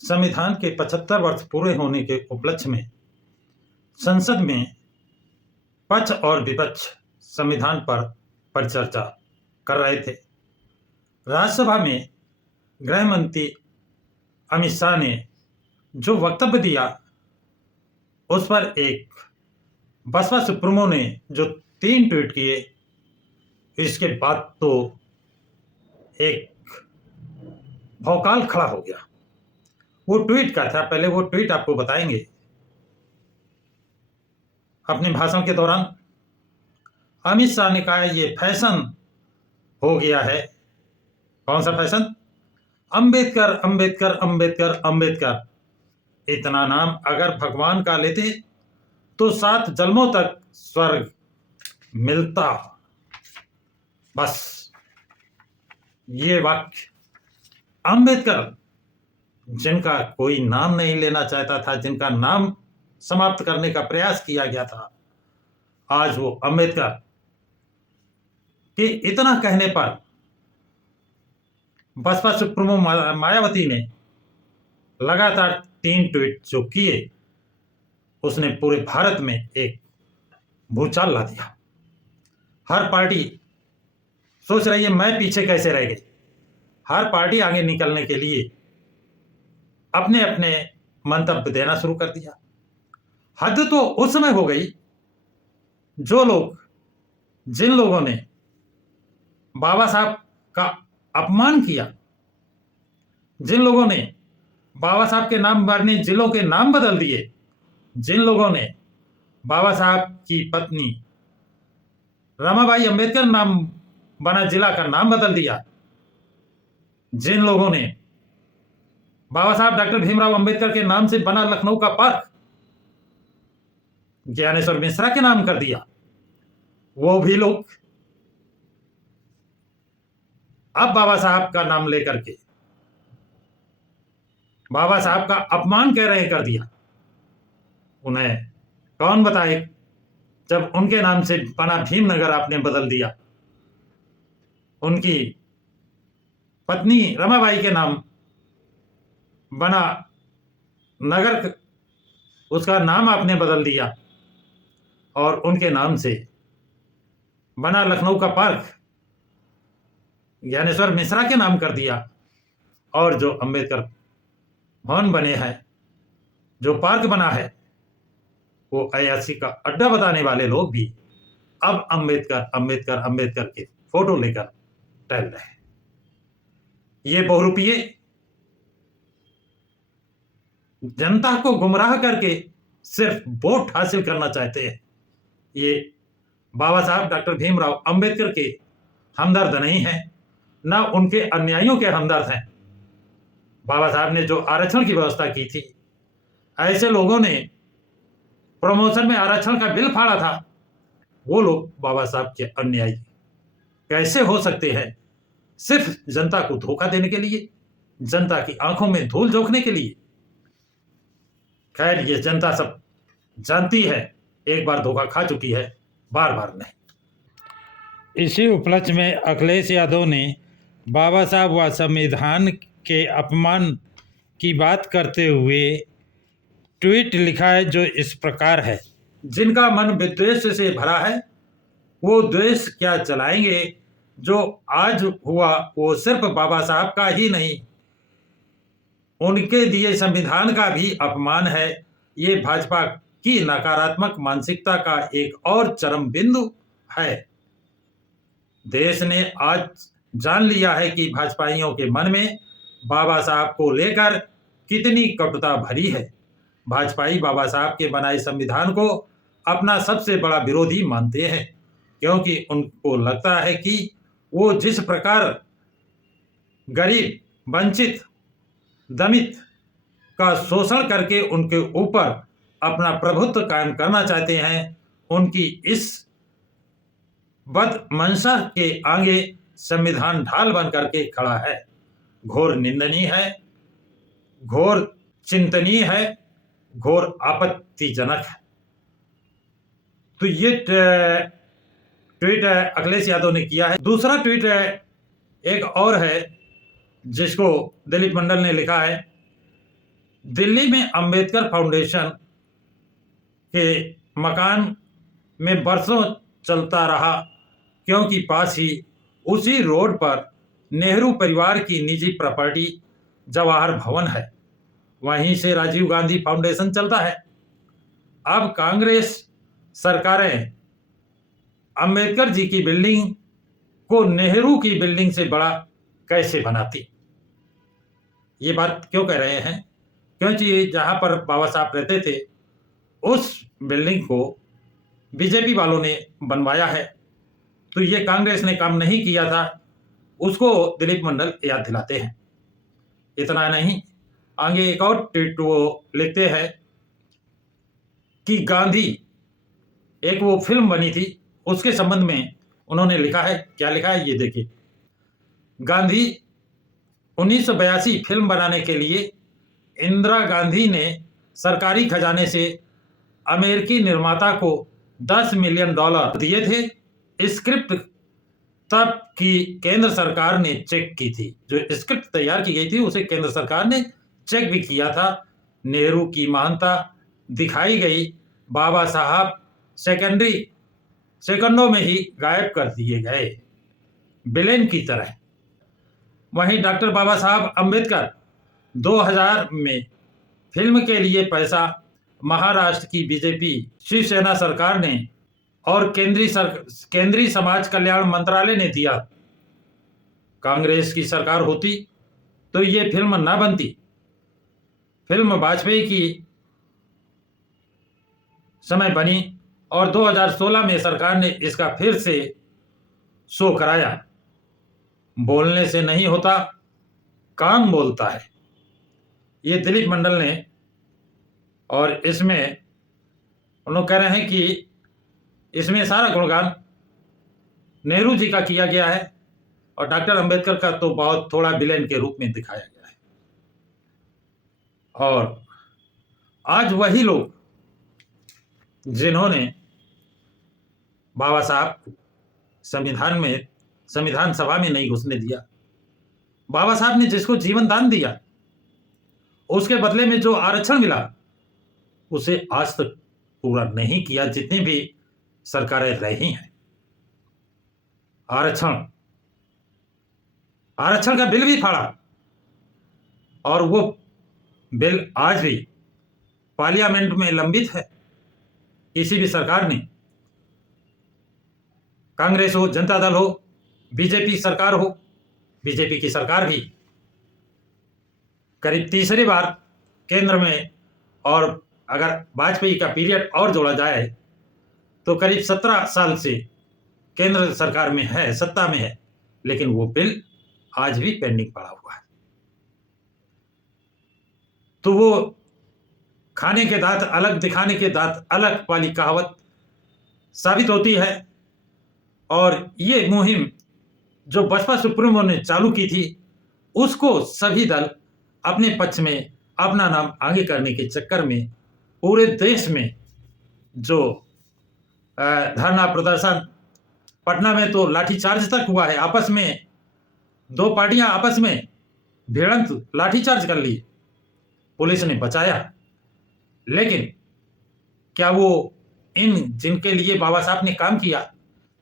संविधान के 75 वर्ष पूरे होने के उपलक्ष्य में संसद में पक्ष और विपक्ष संविधान पर परिचर्चा कर रहे थे। राज्यसभा में गृह मंत्री अमित शाह ने जो वक्तव्य दिया उस पर एक बसपा सुप्रीमो ने जो 3 ट्वीट किए, इसके बाद तो एक भौकाल खड़ा हो गया। वो ट्वीट क्या था, पहले वो ट्वीट आपको बताएंगे। अपने भाषण के दौरान अमित शाह ने कहा ये फैशन हो गया है। कौन सा फैशन? अंबेडकर अंबेडकर अंबेडकर अंबेडकर। इतना नाम अगर भगवान का लेते तो 7 जन्मों तक स्वर्ग मिलता। बस ये वाक्य अंबेडकर, जिनका कोई नाम नहीं लेना चाहता था, जिनका नाम समाप्त करने का प्रयास किया गया था, आज वो अंबेडकर के इतना कहने पर बसपा सुप्रीमो मायावती ने लगातार 3 ट्वीट जो किए, उसने पूरे भारत में एक भूचाल ला दिया। हर पार्टी सोच रही है मैं पीछे कैसे रह गई। हर पार्टी आगे निकलने के लिए अपने अपने मंतव्य देना शुरू कर दिया। हद तो उस समय हो गई जिन लोगों ने बाबा साहब का अपमान किया, जिन लोगों ने बाबा साहब के नाम वाले जिलों के नाम बदल दिए, जिन लोगों ने बाबा साहब की पत्नी रमाबाई अंबेडकर नाम बना जिला का नाम बदल दिया, जिन लोगों ने बाबा साहब डॉक्टर भीमराव अंबेडकर के नाम से बना लखनऊ का पार्क ज्ञानेश्वर मिश्रा के नाम कर दिया, वो भी लोग अब बाबा साहब का नाम लेकर के बाबा साहब का अपमान कह रहे कर दिया। उन्हें कौन बताए, जब उनके नाम से बना भीमनगर आपने बदल दिया, उनकी पत्नी रमाबाई के नाम बना नगर, उसका नाम आपने बदल दिया, और उनके नाम से बना लखनऊ का पार्क ज्ञानेश्वर मिश्रा के नाम कर दिया, और जो अंबेडकर भवन बने हैं, जो पार्क बना है, वो अयाची का अड्डा बताने वाले लोग भी अब अंबेडकर अंबेडकर अंबेडकर के फोटो लेकर टहल रहे हैं। ये बहुरूपीय जनता को गुमराह करके सिर्फ वोट हासिल करना चाहते हैं। ये बाबा साहब डॉक्टर भीमराव अंबेडकर के हमदर्द नहीं हैं, ना उनके अन्यायियों के हमदर्द हैं। बाबा साहब ने जो आरक्षण की व्यवस्था की थी, ऐसे लोगों ने प्रमोशन में आरक्षण का बिल फाड़ा था, वो लोग बाबा साहब के अन्यायी कैसे हो सकते हैं? सिर्फ जनता को धोखा देने के लिए, जनता की आंखों में धूल झोंकने के लिए। खैर, ये जनता सब जानती है, एक बार धोखा खा चुकी है, बार बार नहीं। इसी उपलक्ष्य में अखिलेश यादव ने बाबा साहब व संविधान के अपमान की बात करते हुए ट्वीट लिखा है, जो इस प्रकार है। जिनका मन विद्वेष से भरा है वो द्वेष क्या चलाएंगे। जो आज हुआ वो सिर्फ बाबा साहब का ही नहीं, उनके दिए संविधान का भी अपमान है। ये भाजपा की नकारात्मक मानसिकता का एक और चरम बिंदु है। देश ने आज जान लिया है कि भाजपाइयों के मन में बाबा साहब को लेकर कितनी कटुता भरी है। भाजपाई बाबा साहब के बनाए संविधान को अपना सबसे बड़ा विरोधी मानते हैं, क्योंकि उनको लगता है कि वो जिस प्रकार गरीब, वंचित, दमित का शोषण करके उनके ऊपर अपना प्रभुत्व कायम करना चाहते हैं, उनकी इस बदमंशा के आगे संविधान ढाल बन करके खड़ा है। घोर निंदनीय है, घोर चिंतनीय है, घोर आपत्तिजनक है। तो ये ट्वीट अखिलेश यादव ने किया है। दूसरा ट्वीट एक और है जिसको दिलीप मंडल ने लिखा है दिल्ली में अंबेडकर फाउंडेशन के मकान में बरसों चलता रहा, क्योंकि पास ही उसी रोड पर नेहरू परिवार की निजी प्रॉपर्टी जवाहर भवन है। वहीं से राजीव गांधी फाउंडेशन चलता है। अब कांग्रेस सरकारें अंबेडकर जी की बिल्डिंग को नेहरू की बिल्डिंग से बड़ा कैसे बनाती? ये बात क्यों कह रहे हैं? क्योंकि जहां पर बाबा साहब रहते थे उस बिल्डिंग को बीजेपी वालों ने बनवाया है, तो ये कांग्रेस ने काम नहीं किया था, उसको दिलीप मंडल याद दिलाते हैं। इतना नहीं, आगे एक और ट्वीट वो लिखते हैं कि गांधी, एक वो फिल्म बनी थी उसके संबंध में उन्होंने लिखा है। क्या लिखा है ये देखिए। गांधी 1982 फिल्म बनाने के लिए इंदिरा गांधी ने सरकारी खजाने से अमेरिकी निर्माता को $10 मिलियन दिए थे। स्क्रिप्ट तब की केंद्र सरकार ने चेक की थी। जो स्क्रिप्ट तैयार की गई थी उसे केंद्र सरकार ने चेक भी किया था। नेहरू की महानता दिखाई गई। बाबा साहब सेकंडों में ही गायब कर दिए गए, विलेन की तरह। वहीं डॉक्टर बाबा साहब अंबेडकर 2000 में फिल्म के लिए पैसा महाराष्ट्र की बीजेपी शिवसेना सरकार ने और केंद्रीय समाज कल्याण मंत्रालय ने दिया। कांग्रेस की सरकार होती तो ये फिल्म ना बनती। फिल्म वाजपेयी की समय बनी और 2016 में सरकार ने इसका फिर से शो कराया। बोलने से नहीं होता, काम बोलता है, ये दिलीप मंडल ने। और इसमें उन लोग कह रहे हैं कि इसमें सारा गुणगान नेहरू जी का किया गया है और डॉक्टर अंबेडकर का तो बहुत थोड़ा विलेन के रूप में दिखाया गया है। और आज वही लोग जिन्होंने बाबा साहब संविधान सभा में नहीं घुसने दिया, बाबा साहब ने जिसको जीवन दान दिया, उसके बदले में जो आरक्षण मिला उसे आज तक पूरा नहीं किया, जितनी भी सरकारें रही हैं। आरक्षण का बिल भी फाड़ा और वो बिल आज भी पार्लियामेंट में लंबित है। किसी भी सरकार ने, कांग्रेस हो, जनता दल हो, बीजेपी सरकार हो, बीजेपी की सरकार भी करीब तीसरी बार केंद्र में, और अगर वाजपेयी का पीरियड और जोड़ा जाए तो करीब 17 साल से केंद्र सरकार में है, सत्ता में है, लेकिन वो बिल आज भी पेंडिंग पड़ा हुआ है। तो वो खाने के दांत अलग, दिखाने के दांत अलग वाली कहावत साबित होती है। और ये मुहिम जो बसपा सुप्रीमो ने चालू की थी, उसको सभी दल अपने पक्ष में अपना नाम आगे करने के चक्कर में पूरे देश में जो धरना प्रदर्शन, पटना में तो लाठीचार्ज तक हुआ है। आपस में दो पार्टियां आपस में भिड़ंत लाठीचार्ज कर ली, पुलिस ने बचाया। लेकिन क्या वो इन जिनके लिए बाबा साहब ने काम किया,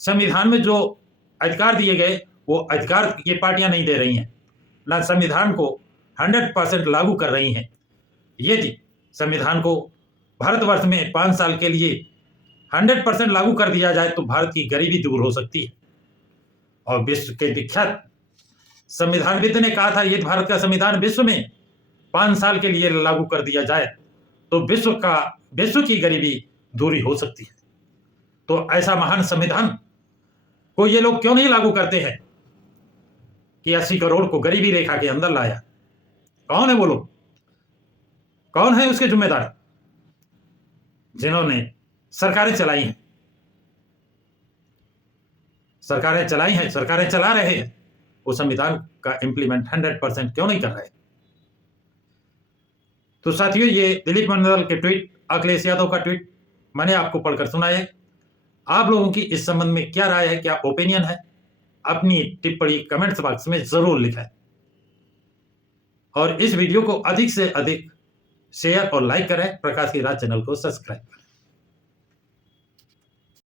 संविधान में जो अधिकार दिए गए, वो अधिकार ये पार्टियां नहीं दे रही हैं, ना संविधान को 100% लागू कर रही हैं। यदि संविधान को भारतवर्ष में 5 साल के लिए 100% लागू कर दिया जाए तो भारत की गरीबी दूर हो सकती है। और विश्व के विख्यात संविधानविद ने कहा था, यदि भारत का संविधान विश्व में 5 साल के लिए लागू कर दिया जाए तो विश्व की गरीबी दूरी हो सकती है। तो ऐसा महान संविधान को ये लोग क्यों नहीं लागू करते हैं कि 80 करोड़ को गरीबी रेखा के अंदर लाया? कौन है वो लोग? कौन है उसके जिम्मेदार जिन्होंने सरकारें चलाई हैं? सरकारें चला रहे हैं, वो संविधान का इंप्लीमेंट 100% क्यों नहीं कर रहे? तो साथियों, ये दिलीप मंडल के ट्वीट, अखिलेश यादव का ट्वीट मैंने आपको पढ़कर सुनाया। आप लोगों की इस संबंध में क्या राय है, क्या ओपिनियन है? अपनी टिप्पणी कमेंट्स बॉक्स में जरूर लिखें और इस वीडियो को अधिक से अधिक शेयर और लाइक करें, प्रकाश की राह चैनल को सब्सक्राइब करें।